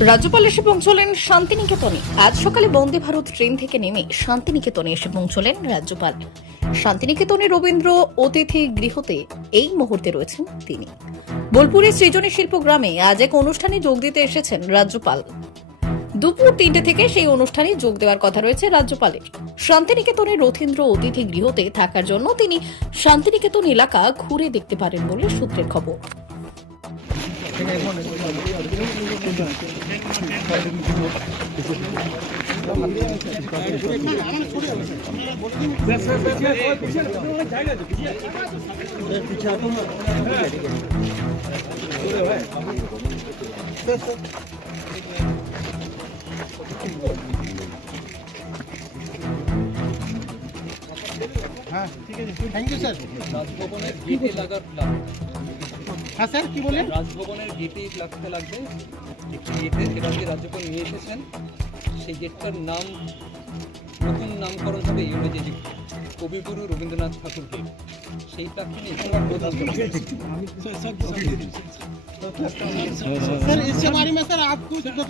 রাজ্যপাল এসে পৌঁছলেন শান্তিনিকেতনে। আজ সকালে বন্দে ভারত ট্রেন থেকে নেমে শান্তিনিকেতনে এসে পৌঁছলেন রাজ্যপাল। শান্তিনিকেতনে রবীন্দ্র অতিথি গৃহতে এই মুহূর্তে রয়েছেন তিনি। বোলপুরের সৃজনী শিল্প গ্রামে আজ এক অনুষ্ঠানে যোগ দিতে এসেছেন রাজ্যপাল। দুপুর তিনটে থেকে সেই অনুষ্ঠানে যোগ দেওয়ার কথা রয়েছে রাজ্যপালের। শান্তিনিকেতনের রথীন্দ্র অতিথি গৃহতে থাকার জন্য তিনি শান্তিনিকেতন এলাকা ঘুরে দেখতে পারেন বলে সূত্রের খবর। हाँ ठीक है थैंक यू सर হ্যাঁ স্যার কি বলেন রাজভবনের গেটে লাগতে লাগবে একটি গেটে এর আগে রাজ্যপাল নিয়ে এসেছেন সেই গেটটার নাম নতুন নামকরণ হবে ইংরেজি কবিগুরু রবীন্দ্রনাথ ঠাকুর গেট সেই প্ল্যাটফর্মে এখানকার প্রধান सर इसके बारे में सर आप कुछ बताइए